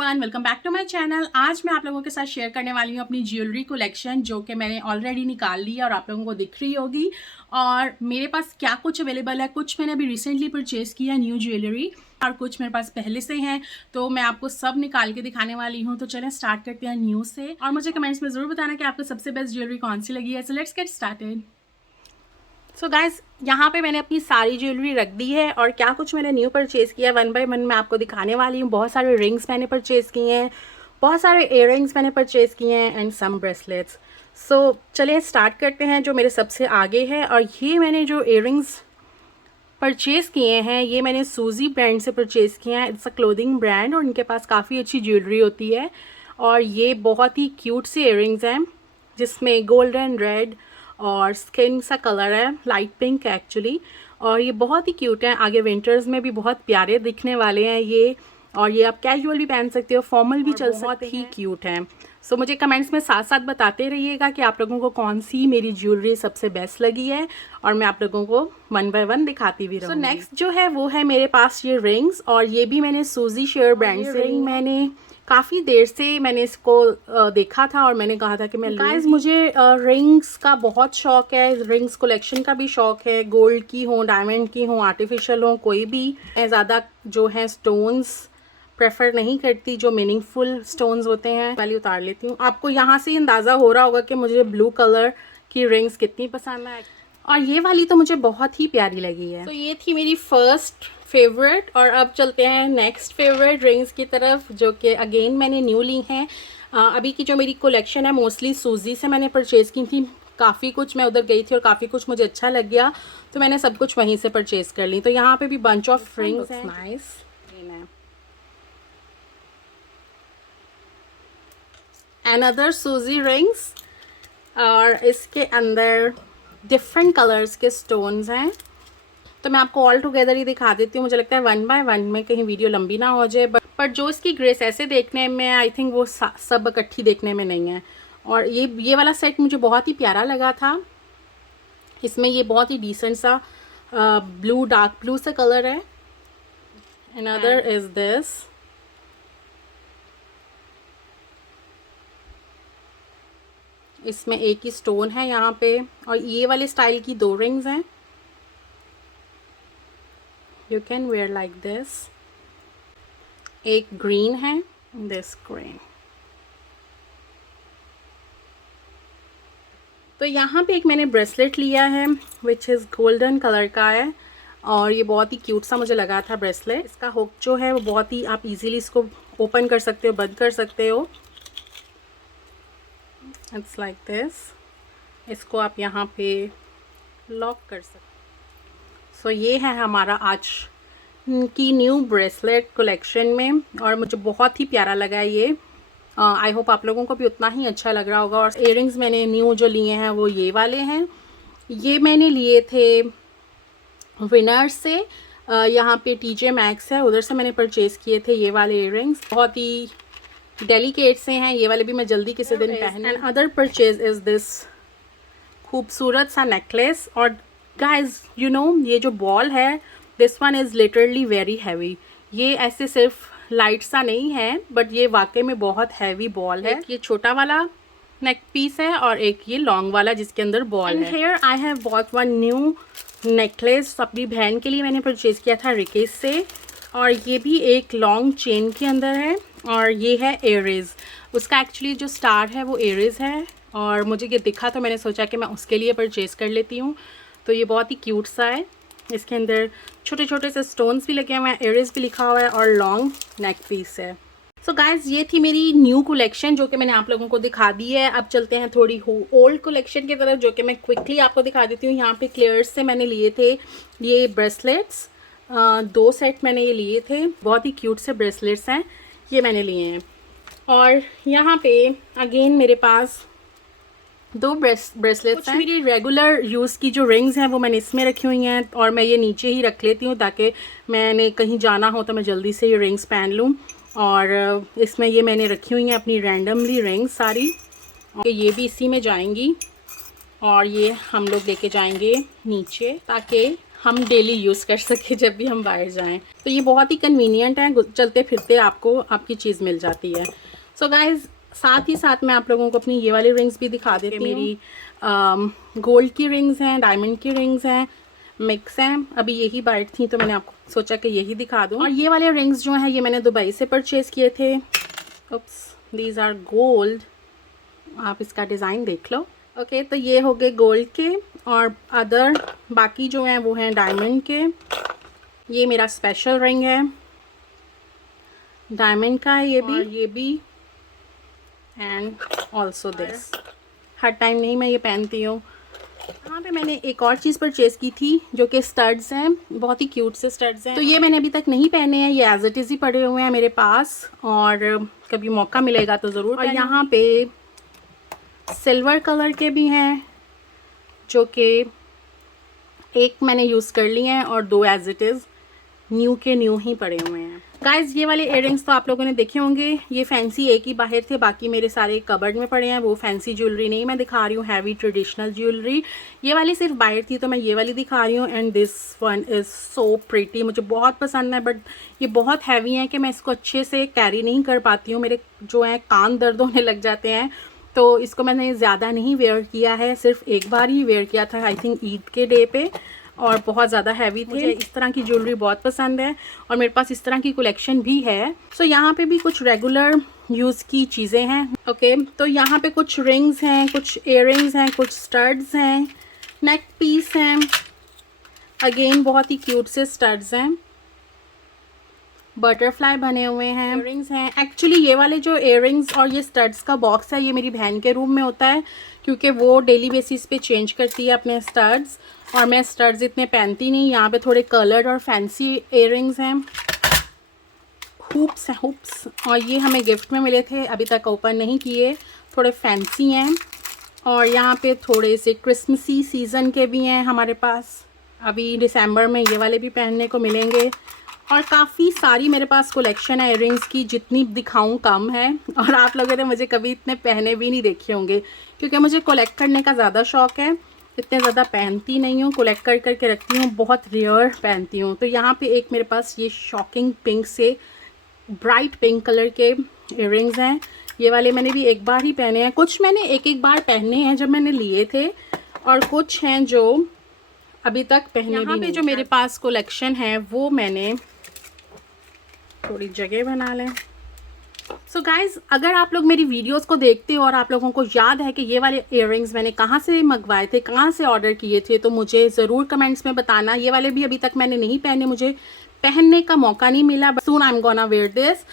Everyone, welcome back to my channel. आज मैं आप लोगों के साथ शेयर करने वाली हूँ अपनी ज्वेलरी कलेक्शन जो कि मैंने ऑलरेडी निकाल ली है और आप लोगों को दिख रही होगी। और मेरे पास क्या कुछ अवेलेबल है, कुछ मैंने अभी रिसेंटली परचेज़ किया न्यू ज्वेलरी और कुछ मेरे पास पहले से हैं, तो मैं आपको सब निकाल के दिखाने वाली हूँ। तो चलें स्टार्ट करते हैं न्यू से, और मुझे कमेंट्स में ज़रूर बताना कि आपको सबसे बेस्ट ज्वेलरी कौन सी लगी है। So let's get started. So guys, यहाँ पे मैंने अपनी सारी ज्वेलरी रख दी है और क्या कुछ मैंने न्यू परचेज़ किया वन बाय वन मैं आपको दिखाने वाली हूँ। बहुत सारे रिंग्स मैंने परचेज़ किए हैं, बहुत सारे इयररिंग्स मैंने परचेज़ किए हैं एंड सम ब्रेसलेट्स। सो चलिए स्टार्ट करते हैं जो मेरे सबसे आगे है। और ये मैंने जो इयररिंग्स परचेज़ किए हैं ये मैंने सूजी ब्रांड से परचेज़ किए हैं। इट्स अ क्लोथिंग ब्रांड और इनके पास काफ़ी अच्छी ज्वेलरी होती है। और ये बहुत ही क्यूट सी इयररिंग्स हैं जिसमें गोल्डन रेड और स्किन सा कलर है, लाइट पिंक एक्चुअली। और ये बहुत ही क्यूट है, आगे विंटर्स में भी बहुत प्यारे दिखने वाले हैं ये। और ये आप कैजुअल भी पहन सकते हो, फॉर्मल भी चल सकते हैं, बहुत ही क्यूट है। सो मुझे कमेंट्स में साथ साथ बताते रहिएगा कि आप लोगों को कौन सी मेरी ज्वेलरी सबसे बेस्ट लगी है और मैं आप लोगों को वन बाय वन दिखाती भी रहूँगी। सो नेक्स्ट जो है वो है मेरे पास ये रिंग्स, और ये भी मैंने सूजी शेयर ब्रांड से रिंग मैंने काफ़ी देर से मैंने इसको देखा था और मैंने कहा था कि मैं गाइस मुझे रिंग्स का बहुत शौक है, रिंग्स कलेक्शन का भी शौक है, गोल्ड की हो, डायमंड की हो, आर्टिफिशियल हो, कोई भी। मैं ज़्यादा जो है स्टोन्स प्रेफर नहीं करती, जो मीनिंगफुल स्टोन्स होते हैं वाली उतार लेती हूँ। आपको यहाँ से अंदाज़ा हो रहा होगा कि मुझे ब्लू कलर की रिंग्स कितनी पसंद है, और ये वाली तो मुझे बहुत ही प्यारी लगी है। तो ये थी मेरी फर्स्ट फेवरेट। और अब चलते हैं नेक्स्ट फेवरेट रिंग्स की तरफ, जो कि अगेन मैंने न्यू ली हैं। अभी की जो मेरी कलेक्शन है मोस्टली सूजी से मैंने परचेज़ की थी। काफ़ी कुछ मैं उधर गई थी और काफ़ी कुछ मुझे अच्छा लग गया, तो मैंने सब कुछ वहीं से परचेज़ कर ली। तो यहाँ पे भी बंच ऑफ रिंग्स हैं। नाइस। अनदर सूजी रिंग्स, और इसके अंदर डिफरेंट कलर्स के स्टोन्स हैं। तो मैं आपको ऑल टुगेदर ही दिखा देती हूँ, मुझे लगता है वन बाय वन में कहीं वीडियो लंबी ना हो जाए। बट जो इसकी ग्रेस ऐसे देखने में, आई थिंक वो सब इकट्ठी देखने में नहीं है। और ये वाला सेट मुझे बहुत ही प्यारा लगा था। इसमें ये बहुत ही डिसेंट सा ब्लू, डार्क ब्लू सा कलर है। अनदर इज दिस, इसमें एक ही स्टोन है यहाँ पे। और ये वाले स्टाइल की दो रिंग्स हैं, you can wear like this. एक ग्रीन है, दिस ग्रीन। तो यहाँ पे एक मैंने ब्रेसलेट लिया है विच इज़ गोल्डन कलर का है, और ये बहुत ही क्यूट सा मुझे लगा था ब्रेसलेट। इसका हुक जो है वो बहुत ही, आप इजीली इसको ओपन कर सकते हो, बंद कर सकते हो। It's like this. इसको आप यहाँ पे लॉक कर सकते हो। सो ये है हमारा आज की न्यू ब्रेसलेट कलेक्शन में, और मुझे बहुत ही प्यारा लगा ये। आई होप आप लोगों को भी उतना ही अच्छा लग रहा होगा। और इयररिंग्स मैंने न्यू जो लिए हैं वो ये वाले हैं। ये मैंने लिए थे विनर्स से, यहाँ पे TJ Maxx है, उधर से मैंने परचेज़ किए थे ये वाले इयररिंग्स। बहुत ही डेलिकेट से हैं, ये वाले भी मैं जल्दी किसी दिन पहन। And other purchase is this खूबसूरत सा नेकलेस। और गाइज यू नो, ये जो बॉल है this one is literally very heavy. ये ऐसे सिर्फ लाइट सा नहीं है, बट ये वाकई में बहुत हैवी बॉल है। ये छोटा वाला नेक पीस है और एक ये लॉन्ग वाला जिसके अंदर बॉल है। Here I have bought one new necklace, अपनी बहन के लिए मैंने परचेज़ किया था रिकेश से। और ये भी एक लॉन्ग चेन के अंदर है, और ये है एरीज। उसका एक्चुअली जो स्टार है वो एरीज है, और मुझे ये दिखा तो मैंने सोचा कि मैं उसके लिए परचेज़ कर लेती हूँ। तो ये बहुत ही क्यूट सा है, इसके अंदर छोटे छोटे से स्टोन्स भी लगे हुए हैं, एरीज भी लिखा हुआ है, और लॉन्ग नेक पीस है। सो गाइज, ये थी मेरी न्यू कलेक्शन जो कि मैंने आप लोगों को दिखा दी है। अब चलते हैं थोड़ी ओल्ड कलेक्शन की तरफ, जो कि मैं क्विकली आपको दिखा देती हूँ। यहाँ पे क्लियर्स से मैंने लिए थे ये ब्रेसलेट्स, 2 सेट मैंने ये लिए थे। बहुत ही क्यूट से ब्रेसलेट्स हैं, ये मैंने लिए हैं। और यहाँ पे अगेन मेरे पास 2 ब्रेसलेट्स हैं। मेरी रेगुलर यूज़ की जो रिंग्स हैं वो मैंने इसमें रखी हुई हैं, और मैं ये नीचे ही रख लेती हूँ ताकि मैंने कहीं जाना हो तो मैं जल्दी से ये रिंग्स पहन लूँ। और इसमें ये मैंने रखी हुई हैं अपनी रैंडमली रिंग्स सारी, और ये भी इसी में जाएंगी। और ये हम लोग लेके जाएंगे नीचे ताकि हम डेली यूज़ कर सके जब भी हम बाहर जाएं। तो ये बहुत ही कन्वीनियंट है, चलते फिरते आपको आपकी चीज़ मिल जाती है। सो गाइज़, साथ ही साथ मैं आप लोगों को अपनी ये वाली रिंग्स भी दिखा देती हूँ। मेरी गोल्ड की रिंग्स हैं, डायमंड की रिंग्स हैं, मिक्स हैं। अभी यही बाइट थी तो मैंने आपको सोचा कि यही दिखा दूँ। और ये वाले रिंग्स जो हैं ये मैंने दुबई से परचेज़ किए थे। उप्स, दीज आर गोल्ड, आप इसका डिज़ाइन देख लो। ओके, तो ये हो गए गोल्ड के, और अदर बाकी जो हैं वो हैं डायमंड के। ये मेरा स्पेशल रिंग है, डायमंड का है ये भी, और ये भी, and also this. Her time नहीं मैं ये पहनती हूँ। यहाँ पे मैंने एक और चीज़ परचेज़ की थी जो कि स्टड्स हैं, बहुत ही क्यूट से स्टड्स हैं। तो ये मैंने अभी तक नहीं पहने हैं, ये एज इट इज़ ही पड़े हुए हैं मेरे पास, और कभी मौका मिलेगा तो ज़रूर। और यहाँ पे सिल्वर कलर के भी हैं जो कि एक मैंने यूज़ कर लिए हैं और 2 एज इट इज़ न्यू के न्यू ही पड़े हुए हैं। गाइज़, ये वाले इयररिंग्स तो आप लोगों ने देखे होंगे, ये फैंसी एक ही बाहर थे, बाकी मेरे सारे कबर्ड में पड़े हैं। वो फैंसी ज्वेलरी नहीं मैं दिखा रही हूँ, हैवी ट्रेडिशनल ज्वेलरी। ये वाली सिर्फ बाहर थी तो मैं ये वाली दिखा रही हूँ। And this one is so pretty, मुझे बहुत पसंद है, बट ये बहुत हैवी है कि मैं इसको अच्छे से कैरी नहीं कर पाती हूँ। मेरे जो है कान दर्द होने लग जाते हैं, तो इसको मैंने ज़्यादा नहीं वेयर किया है, सिर्फ एक बार ही वेयर किया था, आई थिंक ईद के डे पे, और बहुत ज़्यादा हैवी थे। मुझे इस तरह की ज्वेलरी बहुत पसंद है और मेरे पास इस तरह की कलेक्शन भी है। सो यहाँ पे भी कुछ रेगुलर यूज़ की चीज़ें हैं। ओके, तो यहाँ पे कुछ रिंग्स हैं, कुछ इयररिंग्स हैं, कुछ स्टड्स हैं, नेक पीस हैं, अगेन बहुत ही क्यूट से स्टड्स हैं, बटरफ्लाई बने हुए हैं, इयररिंग्स हैं। एक्चुअली ये वाले जो इयररिंग्स और ये स्टड्स का बॉक्स है ये मेरी बहन के रूम में होता है, क्योंकि वो डेली बेसिस पे चेंज करती है अपने स्टड्स, और मैं स्टड्स इतने पहनती नहीं। यहाँ पे थोड़े कलर्ड और फैंसी इयररिंग्स हैं, हुप्स हैं, हुप्स, और ये हमें गिफ्ट में मिले थे, अभी तक ओपन नहीं किए, थोड़े फैंसी हैं। और यहाँ पे थोड़े से क्रिसमसी सीज़न के भी हैं हमारे पास, अभी दिसंबर में ये वाले भी पहनने को मिलेंगे। और काफ़ी सारी मेरे पास कलेक्शन है इयररिंग्स की, जितनी दिखाऊं कम है, और आप लोगों ने मुझे कभी इतने पहने भी नहीं देखे होंगे, क्योंकि मुझे कलेक्ट करने का ज़्यादा शौक़ है। इतने ज़्यादा पहनती नहीं हूँ, कलेक्ट कर करके रखती हूँ, बहुत रेयर पहनती हूँ। तो यहाँ पे एक मेरे पास ये शॉकिंग पिंक से ब्राइट पिंक कलर के इयररिंग्स हैं। ये वाले मैंने भी एक बार ही पहने हैं, कुछ मैंने एक बार पहने हैं जब मैंने लिए थे, और कुछ हैं जो अभी तक पहने भी नहीं। यहाँ पे जो मेरे पास कलेक्शन है वो मैंने थोड़ी जगह बना लें। सो गाइज़, अगर आप लोग मेरी वीडियोस को देखते हो और आप लोगों को याद है कि ये वाले इयररिंग्स मैंने कहाँ से मंगवाए थे, कहाँ से ऑर्डर किए थे, तो मुझे ज़रूर कमेंट्स में बताना। ये वाले भी अभी तक मैंने नहीं पहने, मुझे पहनने का मौका नहीं मिला, but soon I am gonna wear this.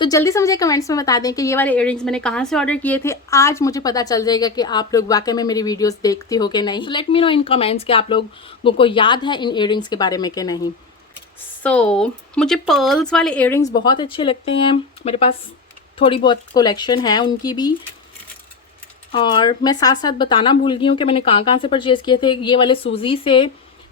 तो जल्दी से मुझे कमेंट्स में बता दें कि ये वाले इयररिंग्स मैंने कहाँ से ऑर्डर किए थे। आज मुझे पता चल जाएगा कि आप लोग वाकई में मेरी वीडियोस देखती हो कि नहीं। लेट मी नो इन कमेंट्स कि आप लोगों को याद है इन इयररिंग्स के बारे में कि नहीं। मुझे पर्ल्स वाले इयररिंग्स बहुत अच्छे लगते हैं, मेरे पास थोड़ी बहुत कलेक्शन है उनकी भी। और मैं साथ साथ बताना भूल गई हूँ कि मैंने कहाँ कहाँ से परचेज़ किए थे। ये वाले सूजी से,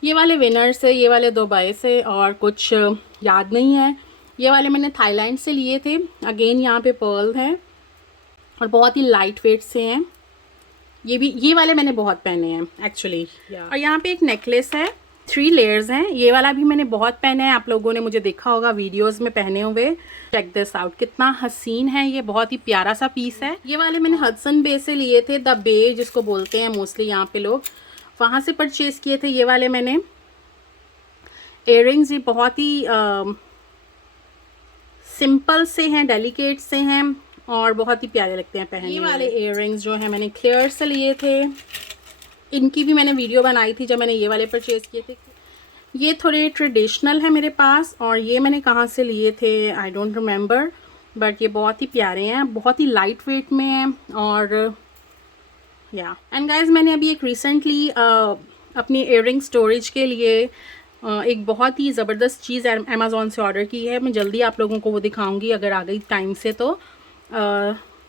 ये वाले विनर से, ये वाले दुबई से, और कुछ याद नहीं है। ये वाले मैंने थाईलैंड से लिए थे। अगेन यहाँ पे पर्ल हैं और बहुत ही लाइट वेट से हैं। ये वाले मैंने बहुत पहने हैं एक्चुअली। और यहाँ पे एक नेकलेस है, 3 लेयर्स हैं। ये वाला भी मैंने बहुत पहने हैं, आप लोगों ने मुझे देखा होगा वीडियोस में पहने हुए। चेक दिस आउट, कितना हसीन है ये, बहुत ही प्यारा सा पीस है। ये वाले मैंने हडसन बे से लिए थे, द बे जिसको बोलते हैं मोस्टली यहाँ पे लोग, वहाँ से परचेज़ किए थे ये वाले मैंने इयररिंग्स। ये बहुत ही सिंपल से हैं, डेलिकेट से हैं, और बहुत ही प्यारे लगते हैं पहनने। ये वाले इयररिंग्स जो हैं मैंने क्लियर से लिए थे, इनकी भी मैंने वीडियो बनाई थी जब मैंने ये वाले परचेज़ किए थे। ये थोड़े ट्रेडिशनल है मेरे पास, और ये मैंने कहाँ से लिए थे आई डोंट रिमेंबर, बट ये बहुत ही प्यारे हैं, बहुत ही लाइट वेट में हैं। और या एंड गाइज, मैंने अभी एक रिसेंटली अपनी इयररिंग स्टोरेज के लिए एक बहुत ही ज़बरदस्त चीज़ अमेज़ॉन से ऑर्डर की है। मैं जल्दी आप लोगों को वो दिखाऊंगी अगर आ गई टाइम से, तो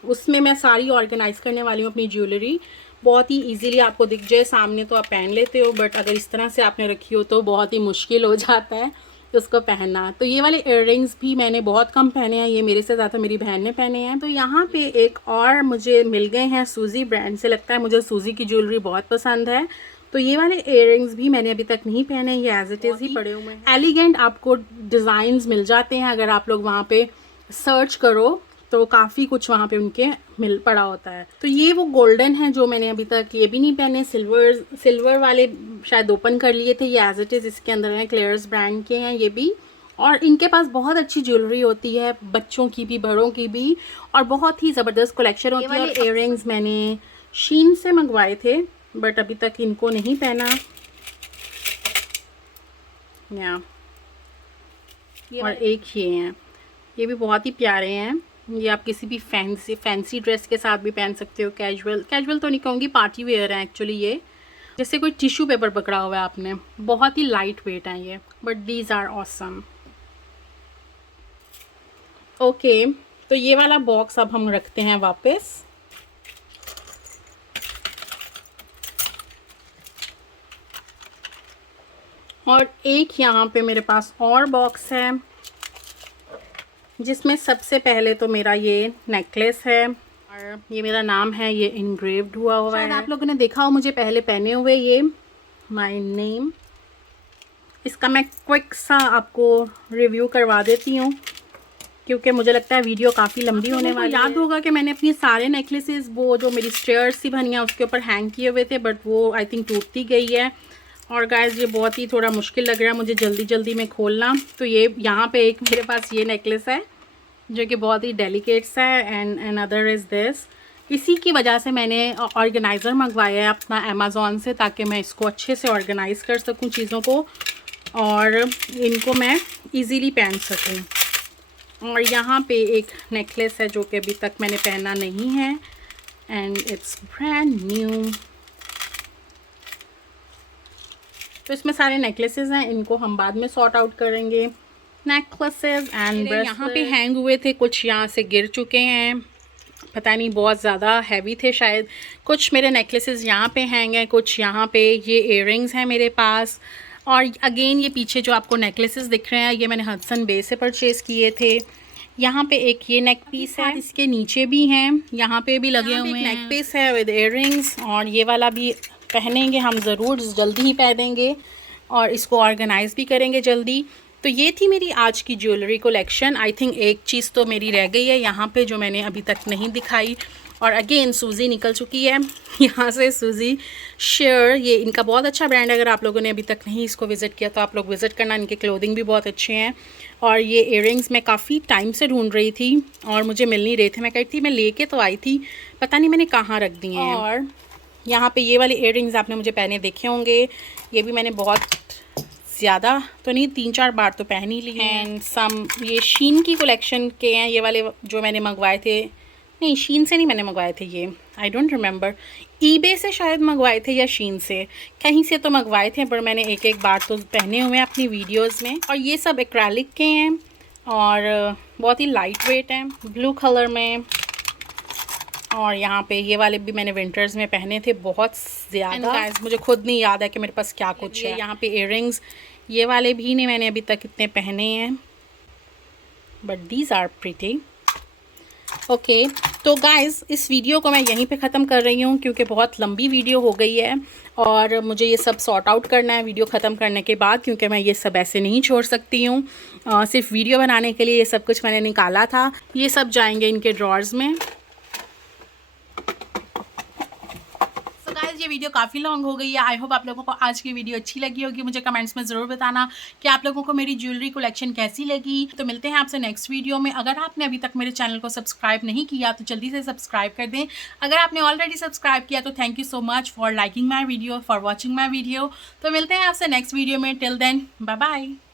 उसमें मैं सारी ऑर्गेनाइज़ करने वाली हूँ अपनी ज्वेलरी। बहुत ही इजीली आपको दिख जाए सामने तो आप पहन लेते हो, बट अगर इस तरह से आपने रखी हो तो बहुत ही मुश्किल हो जाता है। उसको पहनना। तो ये वाले इयररिंग्स भी मैंने बहुत कम पहने हैं, ये मेरे से ज़्यादा मेरी बहन ने पहने हैं। तो यहाँ पे एक और मुझे मिल गए हैं सूजी ब्रांड से। लगता है मुझे सूजी की ज्वेलरी बहुत पसंद है। तो ये वाले इयररिंग्स भी मैंने अभी तक नहीं पहने, ये एज इट इज़ ही पड़े हुए हैं। एलिगेंट आपको डिज़ाइंस मिल जाते हैं अगर आप लोग वहाँ पे सर्च करो, तो काफ़ी कुछ वहाँ पे उनके मिल पड़ा होता है। तो ये वो गोल्डन है जो मैंने अभी तक ये भी नहीं पहने। सिल्वर वाले शायद ओपन कर लिए थे, ये एज इट इज़ इसके अंदर हैं, क्लेयर्स ब्रांड के हैं ये भी। और इनके पास बहुत अच्छी ज्वेलरी होती है, बच्चों की भी बड़ों की भी, और बहुत ही ज़बरदस्त कलेक्शन होती है। और इयररिंग्स मैंने शीन से मंगवाए थे, बट अभी तक इनको नहीं पहना। और एक ये हैं, ये भी बहुत ही प्यारे हैं। ये आप किसी भी फैंसी ड्रेस के साथ भी पहन सकते हो। कैजुअल तो नहीं कहूँगी, पार्टी वेयर है एक्चुअली ये, जैसे कोई टिश्यू पेपर पकड़ा हुआ है आपने। बहुत ही लाइट वेट हैं ये, but these are awesome. Okay, तो ये वाला बॉक्स अब हम रखते हैं वापस। और एक यहाँ पे मेरे पास और बॉक्स है, जिसमें सबसे पहले तो मेरा ये नेकलेस है, और ये मेरा नाम है, ये इनग्रेव्ड हुआ है। आप लोगों ने देखा हो मुझे पहले पहने हुए, ये माय नेम। इसका मैं क्विक सा आपको रिव्यू करवा देती हूँ, क्योंकि मुझे लगता है वीडियो काफ़ी लंबी होने वाली है। याद होगा कि मैंने अपनी सारे नेकलेसेस वो जो मेरी स्टेयर्स सी बनी है उसके ऊपर हैंग किए हुए थे, बट वो आई थिंक टूटती गई है। और गाइस ये बहुत ही थोड़ा मुश्किल लग रहा है मुझे जल्दी में खोलना। तो ये यहाँ पे एक मेरे पास ये नेकलेस है जो कि बहुत ही डेलिकेट सा है, एंड अनदर इज़ दिस। इसी की वजह से मैंने ऑर्गेनाइज़र मंगवाया है अपना अमेज़ॉन से, ताकि मैं इसको अच्छे से ऑर्गेनाइज़ कर सकूँ चीज़ों को, और इनको मैं इजीली पहन सकूँ। और यहाँ पे एक नेकलेस है जो कि अभी तक मैंने पहना नहीं है, एंड इट्स ब्रांड न्यू। तो इसमें सारे नेकलेसेस हैं, इनको हम बाद में सॉर्ट आउट करेंगे। नेकलेसेस एंड यहाँ पे हैंग हुए थे, कुछ यहाँ से गिर चुके हैं, पता नहीं बहुत ज़्यादा हैवी थे शायद। कुछ मेरे नेकलेसेस यहाँ पे हैंग हैं, कुछ यहाँ पे। ये इयररिंग्स हैं मेरे पास। और अगेन ये पीछे जो आपको नेकलेसेस दिख रहे हैं, ये मैंने हडसन बे से परचेज़ किए थे। यहाँ पे एक ये नेक पीस है, इसके नीचे भी हैं, यहाँ पे भी लगे हुए हैं। नेक पीस है विद इयररिंग्स, और ये वाला भी पहनेंगे हम ज़रूर, जल्दी ही पहनेंगे, और इसको ऑर्गेनाइज़ भी करेंगे जल्दी। तो ये थी मेरी आज की ज्वेलरी कलेक्शन। आई थिंक एक चीज़ तो मेरी रह गई है यहाँ पे जो मैंने अभी तक नहीं दिखाई, और अगेन सूजी निकल चुकी है यहाँ से। सूजी शेयर, ये इनका बहुत अच्छा ब्रांड है। अगर आप लोगों ने अभी तक नहीं इसको विज़िट किया तो आप लोग विज़िट करना, इनके क्लोथिंग भी बहुत अच्छे हैं। और ये इयररिंग्स मैं काफ़ी टाइम से ढूंढ रही थी और मुझे मिल नहीं रहे थे। मैं कहती थी मैं लेके तो आई थी, पता नहीं मैंने कहाँ रख दिए हैं। और यहाँ पे ये वाले इयररिंग्स आपने मुझे पहने देखे होंगे, ये भी मैंने बहुत ज़्यादा तो नहीं, 3-4 बार तो पहन ही लिए हैं। एंड सम ये शीन की कलेक्शन के हैं ये वाले जो मैंने मंगवाए थे। नहीं, शीन से नहीं मैंने मंगवाए थे ये, आई डोंट रिमेंबर, ईबे से शायद मंगवाए थे या शीन से, कहीं से तो मंगवाए थे, पर मैंने एक बार तो पहने हुए हैं अपनी वीडियोस में। और ये सब एक्रेलिक के हैं और बहुत ही लाइट वेट हैं, ब्लू कलर में। और यहाँ पे ये वाले भी मैंने विंटर्स में पहने थे बहुत ज़्यादा। मुझे खुद नहीं याद है कि मेरे पास क्या कुछ है। यहाँ पे इयररिंग्स ये वाले भी नहीं मैंने अभी तक इतने पहने हैं, but these are pretty. Okay, तो गाइज़ इस वीडियो को मैं यहीं पे ख़त्म कर रही हूँ, क्योंकि बहुत लंबी वीडियो हो गई है और मुझे ये सब सॉर्ट आउट करना है वीडियो ख़त्म करने के बाद, क्योंकि मैं ये सब ऐसे नहीं छोड़ सकती हूँ। सिर्फ वीडियो बनाने के लिए ये सब कुछ मैंने निकाला था। ये सब जाएंगे इनके ड्रॉर्स में। ये वीडियो काफ़ी लॉन्ग हो गई है। आई होप आप लोगों को आज की वीडियो अच्छी लगी होगी। मुझे कमेंट्स में ज़रूर बताना कि आप लोगों को मेरी ज्वेलरी कलेक्शन कैसी लगी। तो मिलते हैं आपसे नेक्स्ट वीडियो में। अगर आपने अभी तक मेरे चैनल को सब्सक्राइब नहीं किया तो जल्दी से सब्सक्राइब कर दें। अगर आपने ऑलरेडी सब्सक्राइब किया तो thank you so much for liking my video, for watching my video. तो मिलते हैं आपसे नेक्स्ट वीडियो में। Till then bye bye.